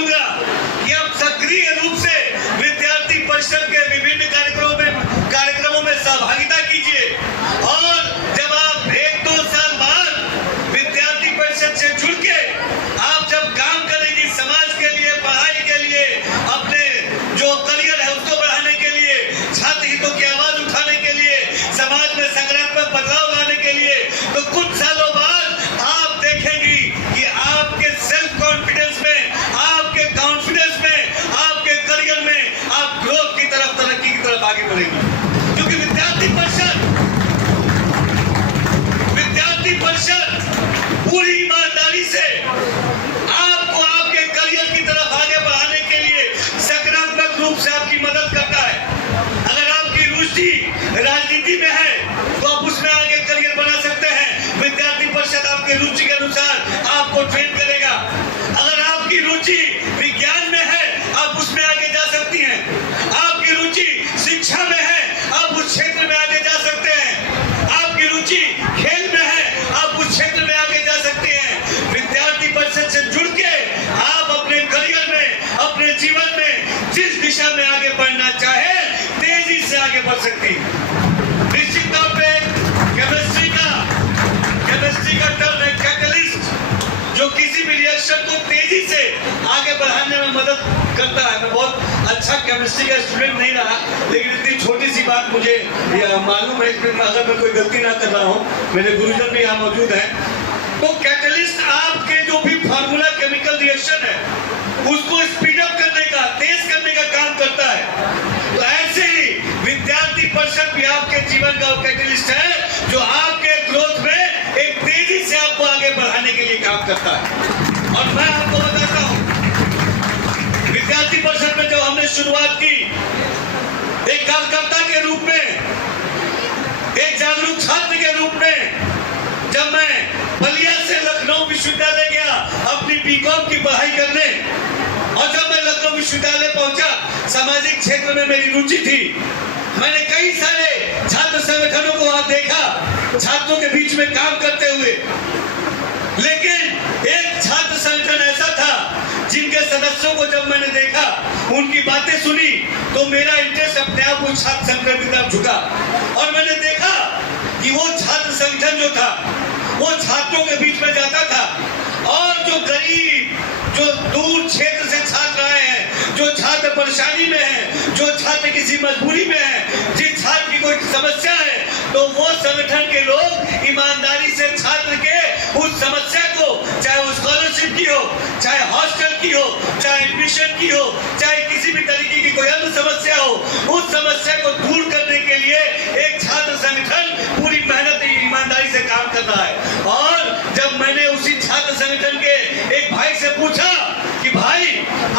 करूंगा कि आप सक्रिय रूप से विद्यार्थी परिषद के विभिन्न कार्यक्रमों में सहभागिता कीजिए। और जब आप 1-2 साल बाद विद्यार्थी परिषद से जुड़ के आप जब काम करेंगी समाज के लिए, पढ़ाई के लिए, अपने जो करियर है उसको बढ़ाने के लिए, छात्र हितों की आवाज उठाने के लिए, समाज में सकारात्मक बदलाव लाने के लिए, तो कुछ सालों बाद आप देखेंगी कि आपके सेल्फ कॉन्फिडेंस में, आपके कॉन्फिडेंस में, आपके करियर में आप ग्रोथ की तरफ, तरक्की की तरफ आगे बढ़ेंगी। क्योंकि विद्यार्थी परिषद पूरी ईमानदारी से आपको आपके करियर की तरफ आगे बढ़ाने के लिए सकारात्मक रूप से आपकी मदद करता है। अगर आपकी रुचि राजनीति में है तो आप उसमें आगे करियर बना सकते हैं। विद्यार्थी परिषद आपके रुचि के अनुसार आपको ट्रेन करेगा। अगर आपकी रुचि विज्ञान में है आप उसमें आगे जा सकती हैं। आपकी रुचि शिक्षा में है आप उस क्षेत्र में आगे जा सकते हैं। आपकी रुचि खेल में है आप उस क्षेत्र में आगे जा सकते हैं। विद्यार्थी परिषद से जुड़ के आप अपने करियर में, अपने जीवन में जिस दिशा में आगे बढ़ना चाहे तेजी से आगे बढ़ सकती है। निश्चित तौर पे केमिस्ट्री का टर्म है कैटलिस्ट, जो किसी भी रिएक्शन को तेजी से आगे बढ़ाने में मदद करता है। मैं बहुत अच्छा केमिस्ट्री का स्टूडेंट नहीं रहा, लेकिन इतनी छोटी सी बात मुझे मालूम है। इसमें अगर मैं कोई गलती ना कर रहा हूँ, मेरे गुरुजन भी यहाँ मौजूद हैं, तो कैटलिस्ट आपके जो भी फार्मूला केमिकल रिएक्शन है उसको स्पीड अप करने का, तेज करने का काम करता है। तो ऐसे ही विद्यार्थी परिषद भी आपके जीवन का कैटलिस्ट है, जो आपके ग्रोथ में एक तेजी से आपको आगे बढ़ाने के लिए काम करता है। और मैं आपको बताता हूँ, विद्यार्थी परिषद में जब हमने शुरुआत की एक कार्यकर्ता के रूप में, एक जागरूक छात्र के रूप में, जब मैं बलिया से लखनऊ विश्वविद्यालय गया अपनी बीकॉम की पढ़ाई करने, और जब मैं लखनऊ विश्वविद्यालय पहुंचा, सामाजिक क्षेत्र में मेरी रुचि थी। मैंने कई सारे छात्र संगठनों को वहां देखा, छात्रों के बीच में काम करते हुए, लेकिन एक छात्र संगठन ऐसा था जिनके सदस्यों को जब मैंने देखा, उनकी बातें सुनी, तो मेरा इंटरेस्ट अपने आप उस छात्र संगठन की तरफ झुका। और मैंने देखा कि वो छात्र संगठन जो था वो छात्रों के बीच में जाता था, और जो गरीब, जो दूर क्षेत्र से छात्र आए हैं, जो छात्र परेशानी में है, जो छात्र किसी मजबूरी में है, जिस छात्र की कोई समस्या है, तो वो संगठन के लोग ईमानदारी से छात्र के उस समस्या को, चाहे वो स्कॉलरशिप की हो, चाहे हॉस्टल की हो, चाहे एडमिशन की हो, चाहे किसी भी तरीके की कोई अन्य समस्या हो, उस समस्या को दूर करने के लिए एक छात्र संगठन पूरी मेहनत ईमानदारी से काम कर रहा है। और जब मैंने उसी छात्र संगठन के एक भाई से पूछा कि भाई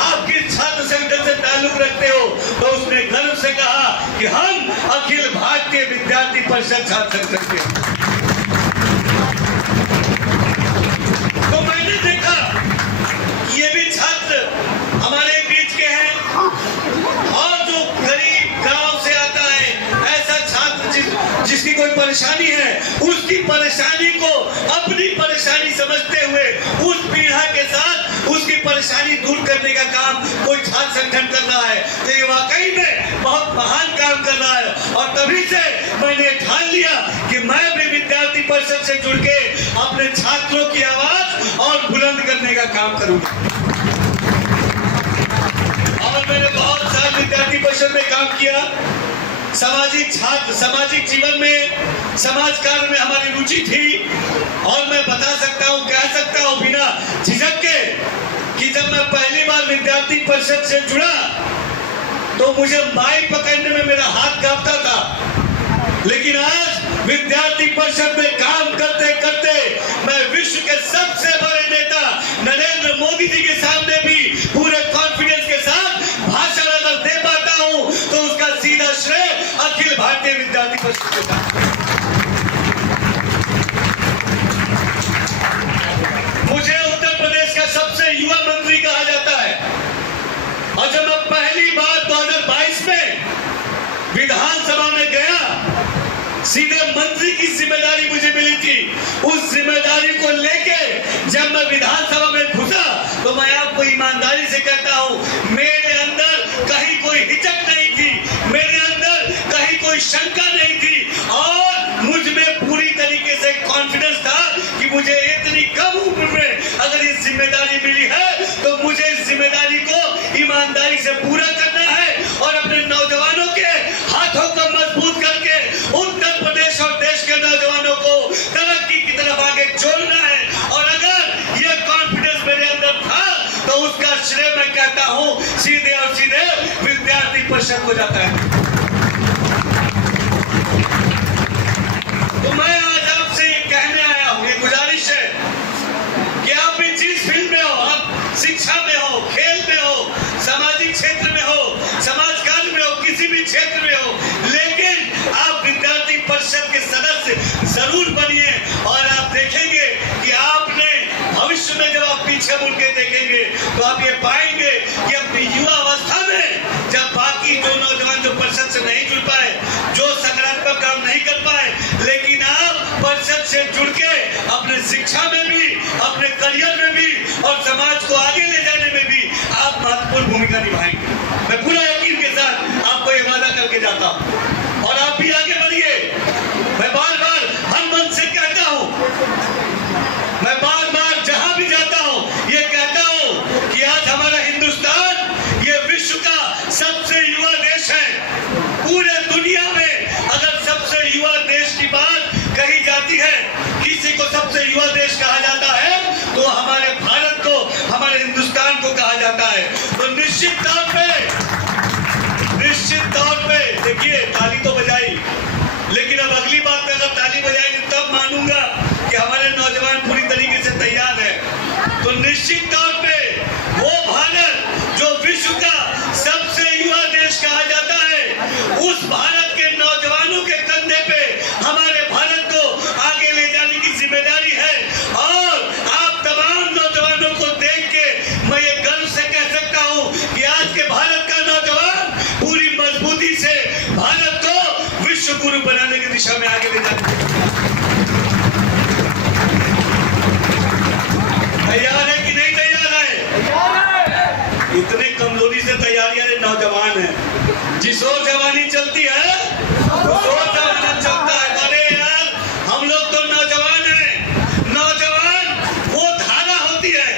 आप किस छात्र संगठन से ताल्लुक रखते हो, तो उसने गर्व से कहा कि हम अखिल भारतीय विद्यार्थी परिषद छात्र संगठन के। तो मैंने देखा ये भी छात्र हमारे बीच के हैं, और जो गरीब गांव से आता है ऐसा छात्र जिसकी कोई परेशानी है, उसकी परेशानी को अपनी परेशानी समझते हुए उस पीड़ा के साथ उसकी परेशानी दूर करने का काम कोई छात्र संगठन कर रहा है, तो ये वाकई में बहुत महान काम कर रहा है। और तभी से मैंने ठान लिया कि मैं भी विद्यार्थी परिषद से जुड़ के अपने छात्रों की आवाज और बुलंद करने का काम करूंगा। और मैंने बहुत साल विद्यार्थी परिषद में काम किया। सामाजिक जीवन में, समाज कार्य में हमारी रुचि थी, और मैं बता सकता हूँ, कह सकता हूँ बिना झिझक के कि जब मैं पहली बार विद्यार्थी परिषद से जुड़ा तो मुझे माइक पकड़ने में मेरा हाथ कांपता था, लेकिन आज विद्यार्थी परिषद में काम करते करते मैं विश्व के सबसे बड़े नेता नरेंद्र मोदी जी के सामने भी पूरे कॉन्फिडेंस के साथ भाषण अगर दे पाता हूं तो उसका सीधा श्रेय अखिल भारतीय विद्यार्थी परिषद को जाता है। मुझे उत्तर प्रदेश का सबसे युवा मंत्री कहा जाता है, और जब मैं पहली बार 2022 में विधानसभा में गया, सीधे मंत्री की जिम्मेदारी मुझे मिली थी। उस जिम्मेदारी को लेके जब मैं विधानसभा में घुसा तो मैं आपको ईमानदारी से कहता हूँ, मेरे अंदर कहीं कोई हिचक नहीं थी, मेरे अंदर कहीं कोई शंका नहीं थी और मुझ में पूरी तरीके से कॉन्फिडेंस था कि मुझे इतनी कम उम्र में अगर ये जिम्मेदारी मिली है तो मुझे इस जिम्मेदारी को ईमानदारी से पूरा करना है और अपने नौजवानों के हाथों को मजबूत करके उत्तर प्रदेश और देश के नौजवानों को तरक्की की तरफ आगे जोड़ना है। और अगर ये कॉन्फिडेंस मेरे अंदर था तो उसका श्रेय मैं कहता हूँ सीधे और सीधे विद्यार्थी परिषद को जाता है। तो मैं आज आपसे ये कहने आया हूँ, ये गुजारिश है कि आप भी जिस फील्ड में हो, आप शिक्षा में हो, खेल में हो, सामाजिक क्षेत्र में हो, समाज कार्य में हो, किसी भी क्षेत्र में हो, लेकिन आप विद्यार्थी परिषद के सदस्य जरूर बनिए। और आप देखेंगे कि आपने भविष्य में जब आप पीछे मुड़ के देखेंगे तो आप ये पाएंगे कि अपनी युवा अवस्था में जब बाकी जो नौजवान जो परिषद से नहीं जुड़ पाए, जो सकारात्मक काम नहीं कर पाए, लेकिन आप परिषद से जुड़ के अपने शिक्षा में भी, अपने करियर में भी और समाज को आगे ले जाने में भी आप महत्वपूर्ण भूमिका निभाएंगे। मैं पूरा यकीन के साथ आपको ये वादा करके जाता हूँ और आप भी आगे बढ़िए। मैं बार बार हर मन से कहता हूँ, मैं बार बार जहां भी जाता हूँ ये कहता हूँ कि आज हमारा हिंदुस्तान ये विश्व का सबसे युवा देश है। पूरे दुनिया में अगर सबसे युवा देश की बात कही जाती है, किसी को सबसे युवा देश कहा जाता है तो हमारे भारत को, हमारे हिंदुस्तान को कहा जाता है। तो निश्चित तौर पे देखिए, ताली तो बजाई, लेकिन अब अगली बात में अगर ताली बजाएंगे तब मानूंगा कि हमारे नौजवान पूरी तरीके से तैयार है। तो निश्चित तौर पे वो भारत जो विश्व का सबसे युवा देश कहा जाता है, उस भारत के नौजवानों के कंधे पे हमारे भारत को आगे ले जाने की जिम्मेदारी है। और आप तमाम नौजवानों को देख के मैं ये गर्व से कह सकता हूँ कि आज के भारत का नौजवान पूरी मजबूती से भारत को विश्व गुरु बनाने की दिशा में आगे ले जाने तैयार है कि नहीं तैयार है? इतने कमजोरी से तैयारियां नौजवान है। जिस ओर जवानी चलती है उस ओर जवाना चलता है। अरे यार, हम लोग तो नौजवान हैं। नौजवान वो धारा होती है,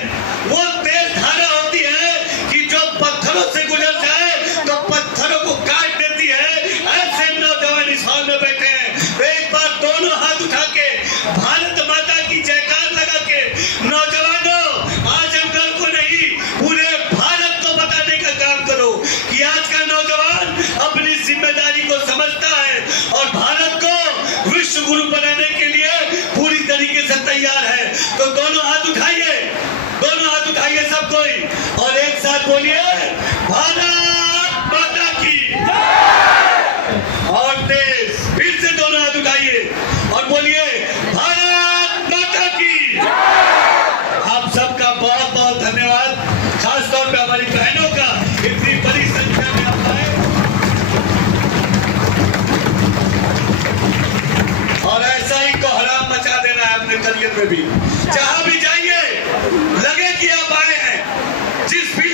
वो तेज धारा होती है कि जो पत्थरों से गुजर जाए तो पत्थरों को काट देती है। ऐसे नौजवान इस हॉल में बैठे हैं। एक बार दोनों हाथ उठा के भारत माता की जयकार लगा के नौजवानों, आजमगढ़ को नहीं पूरे भारत को बताने का काम करो कि आज का नौजवान अपनी जिम्मेदारी को समझता है और भारत को विश्व गुरु बनाने के लिए पूरी तरीके से तैयार है। तो दोनों हाथ उठाइए, सब कोई, और एक साथ बोलिए, भारत माता की। और तेज फिर से दोनों हाथ उठाइए और बोलिए, भारत माता की। आप सबका बहुत बहुत धन्यवाद, खासतौर पे हमारी बहनों का इतनी बड़ी संख्या में आप आए और ऐसा ही कोहराम मचा देना है अपने करियर में भी। जहां भी जाइए लगे कि आप आए हैं, जिस फील्ड